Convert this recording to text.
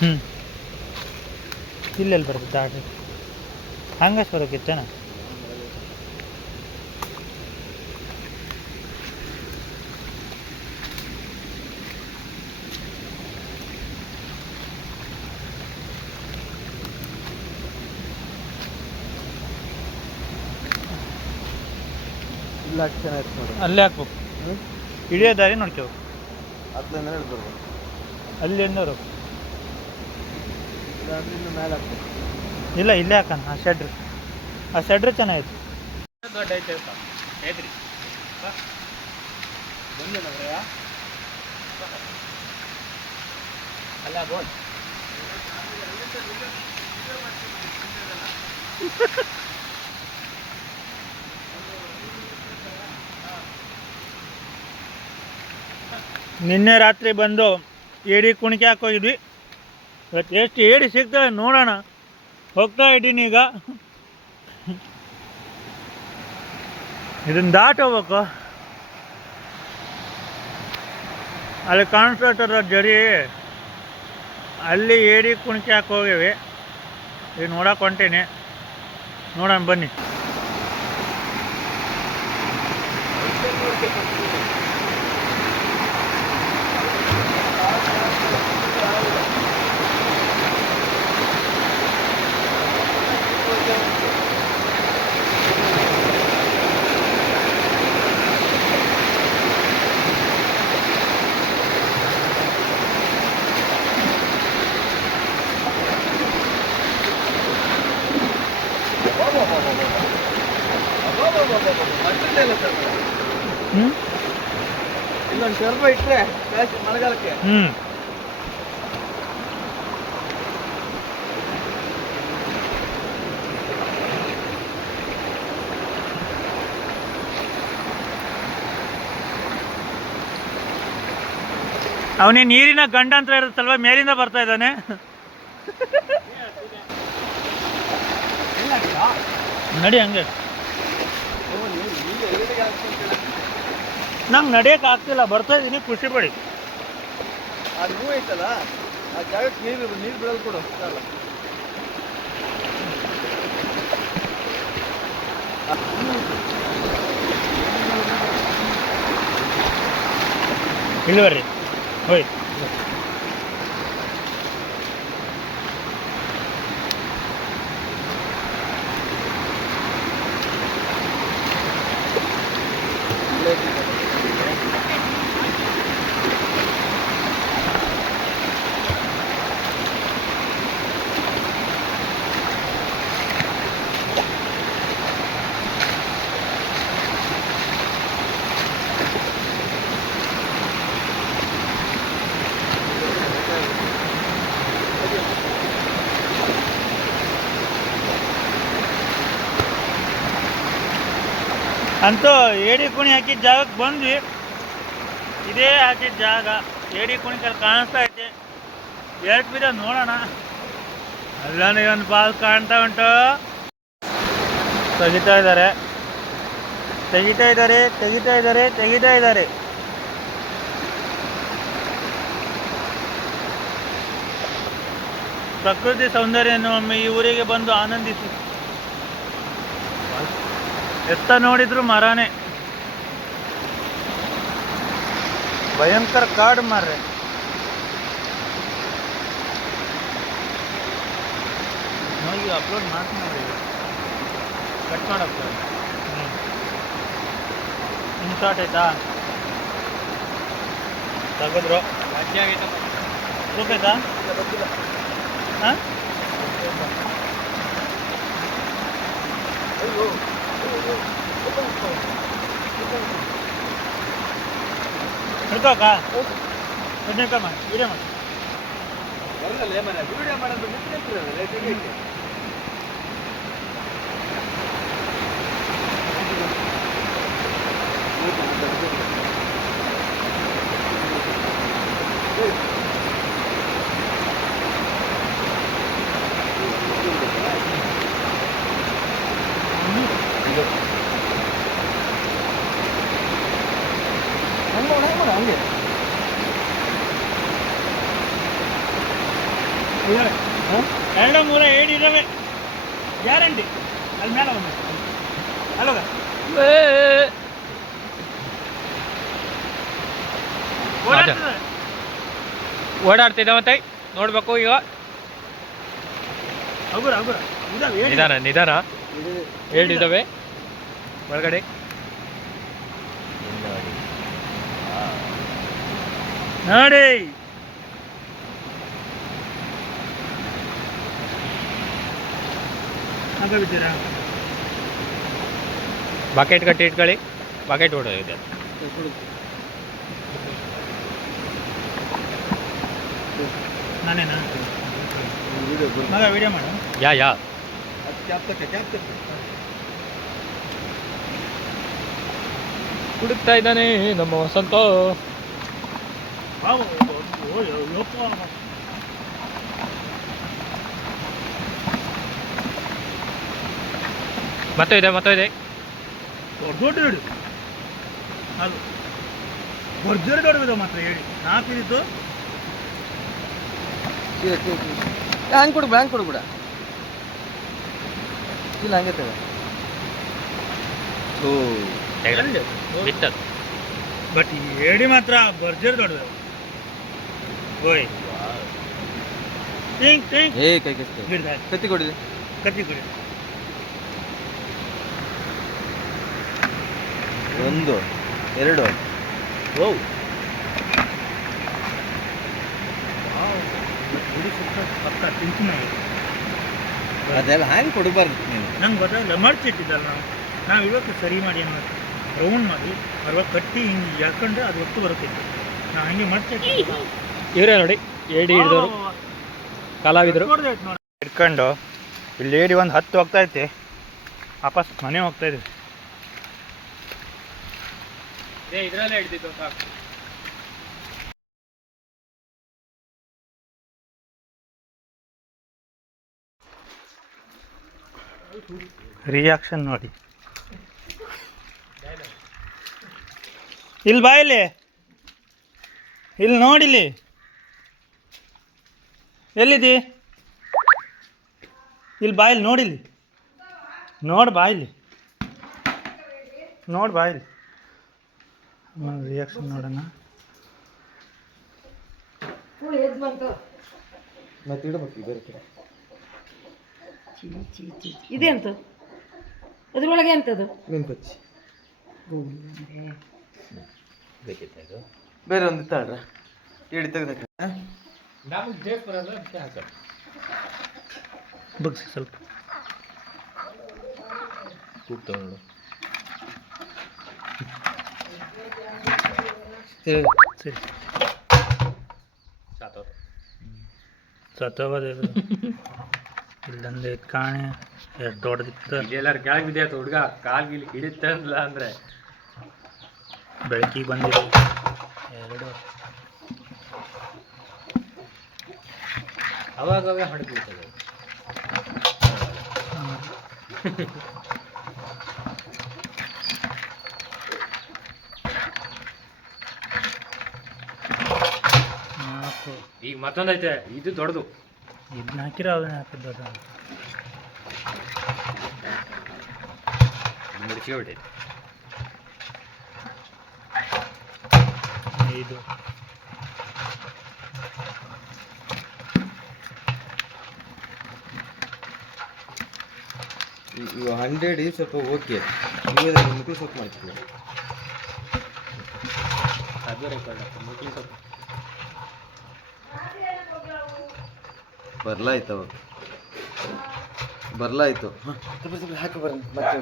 ಹ್ಞೂ ಇಲ್ಲೆಲ್ಲಿ ಬರ್ತದೆ ದಾಟಿ ಹಂಗಸ್ ಬರೋಕಿತ್ತೇನ ಇಲ್ಲ ಹಾಕಿ ನೋಡಿ ಅಲ್ಲೇ ಹಾಕ್ಬೇಕು. ಇಳಿಯೋ ದಾರಿ ಬರ್ಬೋದು ಅಲ್ಲಿ ಎಣ್ಣೂರು. ಇಲ್ಲ ಇನ್ನು ಮೇಲೆ ಹಾಕ್ಬೇಕು. ಇಲ್ಲ ಇಲ್ಲೇ ಹಾಕೋಣ ಆ ಶೆಡ್ರ್ ಆ ಶೆಡ್ರ್ ಚೆನ್ನಾಗಿತ್ತು. ದೊಡ್ಡ ಐತೆ ಐತ್ರಿ. ಅಲ್ಲ ಬೋಲ್. ನಿನ್ನೆ ರಾತ್ರಿ ಬಂದು ಏಡಿ ಕುಣಿಕೆ ಹಾಕೋಗಿದ್ವಿ. ಇವತ್ತು ಎಷ್ಟು ಏಡಿ ಸಿಗ್ತವೆ ನೋಡೋಣ. ಹೋಗ್ತಾ ಇದ್ದೀನಿ ಈಗ. ಇದನ್ನು ದಾಟ್ ಹೋಗ್ಬೇಕು. ಅಲ್ಲಿ ಕಾಣಿಸ್ತಾ ಜರಿ, ಅಲ್ಲಿ ಏಡಿ ಕುಣಿಕೆ ಹಾಕೋಗಿವಿ ಈಗ ನೋಡಕ್ಕೆ ಹೊಂಟೀನಿ. ನೋಡೋಣ ಬನ್ನಿ. ಅವನೇ ನೀರಿನ ಗಂಡಾಂತರ ಇರುತ್ತಲ್ವ ಮೇಲಿಂದ ಬರ್ತಾ ಇದ್ದಾನೆ. ನಡಿ ಹಂಗೆ. ನಂಗೆ ನಡೆಯಕ್ ಆಗ್ತಿಲ್ಲ ಬರ್ತಾ ಇದ್ದೀನಿ ಖುಷಿ ಪಡಿ. ಹೂ ಐತಲ್ಲ ಆ ಜಾಗಕ್ಕೆ ನೀರು ನೀರು ಬಿಡೋದು ಕೊಡು ಸಾಲ. ಇಲ್ಲಿ ಬರ್ರಿ ಹೋಯ್. ಅಂತೂ ಏಡಿ ಕುಣಿ ಹಾಕಿದ ಜಾಗಕ್ಕೆ ಬಂದ್ವಿ. ಇದೇ ಹಾಕಿದ ಜಾಗ. ಏಡಿ ಕುಣಿಕಲ್ಲಿ ಕಾಣಿಸ್ತಾ ಐತೆ. ಎರಡು ಬಿದ ನೋಡೋಣ. ಅಲ್ಲೇ ಒಂದು ಬಾಲ್ ಕಾಣ್ತಾ ಉಂಟು. ತೆಗಿತಾ ಇದ್ದಾರೆ. ತೆಗಿತಾ ಇದ್ದಾರೆ ತೆಗಿತಾ ಇದ್ದಾರೆ ತೆಗಿತಾ ಇದ್ದಾರೆ. ಪ್ರಕೃತಿ ಸೌಂದರ್ಯವನ್ನು ಒಮ್ಮೆ ಈ ಊರಿಗೆ ಬಂದು ಆನಂದಿಸಿ. ಎತ್ತ ನೋಡಿದ್ರು ಮರನೇ. ಭಯಂಕರ ಕಾಡು ಮಾರ್ರೆ. ನೋಡಿ ಅಪ್ಲೋಡ್ ಮಾಡ್ತೀನಿ ಕಟ್ ಮಾಡಪ್ಪ ಹ್ಞೂ ಶಾರ್ಟ್ ಆಯ್ತಾ? ತೆಗೆದ್ರು. ಆಯ್ತಾ? ಹಾಂ? ಹಿಡ್ಕೋಕ ವಿಡಿಯೋ ಮಾಡಿ ಬರಲ್ಲ ಮನೆ ವಿಡಿಯೋ ಮಾಡೋದು ಎರಡು ಮೂರ ಏಳು ಇದಾವೆ ಗ್ಯಾರಂಟಿ. ಅಲ್ಲಿ ಮೇಲೆ ಒಂದು ಅಲ್ಲೋಗ ಓಡಾಡ್ತಿದ್ದಾವ ಓಡಾಡ್ತಿದ್ದ ಮತ್ತೆ ನೋಡ್ಬೇಕು ಈಗ ಇದಾವೆ ಏಳು ನಿಧಾನ ನಿಧಾನ. ಹೇಳಿದ್ದಾವೆ ಒಳಗಡೆ. ನೋಡಿ. ಹಾಗ ಬಿದ್ದೀರಾ ಬಕೆಟ್ ಕಟ್ಟಿ ಇಟ್ಕೊಳ್ಳಿ. ಬಕೆಟ್ ಹೊಡೆದಿದೆ ನಾನೇನಾ? ಮಗ ವಿಡಿಯೋ ಮಾಡು. ಯಾ ಯಾ. ಹುಡುಕ್ತಾ ಇದ್ದಾನೆ ನಮ್ಮ ವಸಂತ. ಮತ್ತೊಯ್ದೆ ಯೋ, ಯಪ್ಪ. ಮತ್ತೆ ಇದೆ ಮತ್ತೆ ಇದೆ ದೊಡ್ಡ ದೊಡ್ಡ ಅದು ಭರ್ಜರಿ ದೊಡ್ಡದು ಮಾತ್ರ ಹೇಳಿ ನಾಲ್ಕು ಇದ್ದು ಹಂಗೆ ಕೊಡು ಹಂಗೆ ಕೊಡು ಬಿಡ. ಇಲ್ಲ ಹಂಗೆ ತಗ. ಓ ತೆಗ್ದು. ಬಟ್ ಹೇಳಿ ಏಡಿ ಮಾತ್ರ ಭರ್ಜರಿ ದೊಡ್ಡದು. ಓಯ್. ಏ ಕೈ ಕತ್ತಿ ಕೊಡಿದೆ. ಕತ್ತಿ ಕೊಡಿ ಒಂದು ಎರಡು. ಓ ಅದೆಲ್ಲ ಹಾಗೆ ಕೊಡಬಾರ್ದು ನೀನು. ನಂಗೆ ಗೊತ್ತಾಗಲ್ಲ ಮಡ್ಚಿಟ್ಟಿದ್ದಲ್ಲ ನಾವು. ನಾವು ಇವತ್ತು ಸರಿ ಮಾಡಿ ಏನು ರೌಂಡ್ ಮಾಡಿ ಅರವತ್ತು ಕಟ್ಟಿ ಹಿಂಗೆ ಹಾಕೊಂಡ್ರೆ ಅದು ಒತ್ತು ಬರುತ್ತಿತ್ತು ನಾ ಹಂಗೆ ಮಡ್ಚಿಟ್ಟಿದ್ದ ಇವರೇ ನೋಡಿ ಏಡಿ ಹಿಡಿದವರು ಕಲಾವಿದರು. ಹಿಡ್ಕೊಂಡು ಇಲ್ಲಿ ಏಡಿ ಒಂದು ಹತ್ತು ಹೋಗ್ತಾ ಐತಿ. ವಾಪಸ್ ಮನೆ ಹೋಗ್ತಾ ಇದ್ವಿ ಇದರಲ್ಲೇ ಹಿಡ್ದಿದ್ದು, ಸಾಕು. ರಿಯಾಕ್ಷನ್ ನೋಡಿ. ಇಲ್ಲಿ ಬಾ ಇಲ್ಲಿ. ಇಲ್ಲಿ ನೋಡಿಲಿ ಎಲ್ಲಿದಿ? ಇಲ್ಲಿ ಬಾ ಇಲ್ಲಿ ನೋಡಿಲಿ ನೋಡಿ ಬಾ ಇಲ್ಲಿ. ನೋಡಿ ಬಾ ಇಲ್ಲಿ. ರಿಯಾಕ್ಷನ್ ನೋಡೋಣ. ಮತ್ತೆ ಇಡಬೇಕು ಬೇರೆ ಕಡೆ. ಇದೆಂತ ಅದ್ರೊಳಗೆ ಬೇರೆ ಒಂದು ತೆಗ್ದಕ್ಕ. ಅದಕ್ಕೆ ಹಾಕೋದು ಬಗ್ಸಿ ಸ್ವಲ್ಪ. ಕೂಗ್ತಾವ ನೋಡು. ಸರಿ ಸಾತೋದು ಸತ್ತೋಗೋದು ಇದು. ಇಲ್ಲೊಂದು ಐತ್ ಕಾಣೆ ಎಷ್ಟು ದೊಡ್ಡದಿತ್ತು ಇದೆಲ್ಲರೂ ಕೆಳಗೆ ಬಿದ್ದಾಯ್ತು ಹುಡುಗ ಕಾಲ್ ಗಿಲ್ ಹಿಡಿತ ಅಂದ್ರೆ ಬೆಳಕಿಗೆ ಬಂದಿದೆ ಎರಡು ಅವಾಗ ಅವಾಗ ಈಗ ಮತ್ತೊಂದೈತೆ ಇದು ದೊಡ್ಡದು. ಇದನ್ನ ಹಾಕಿರೋ ಅದನ್ನ ಹಾಕಿದ್ದು ಮುಡಿಸ್ಕೊಬಿಟ್ಟೈತೆ ಇವು ಹಂಡ್ರೆಡ್ ಸ್ವಲ್ಪ ಓಕೆ. ಮುಕ್ಳು ಸ್ವಲ್ಪ ಮಾಡ್ತೀವಿ ಅದು ರೆಕಾರ್ಡ್ ಮುಟ್ಲಿ ಸ್ವಲ್ಪ. ಬರ್ಲಾಯ್ತು ಅವಾಗ. ಬರ್ಲಾಯ್ತು. ಹಾಕಿ ಬರ್ರಿ ಮತ್ತೆ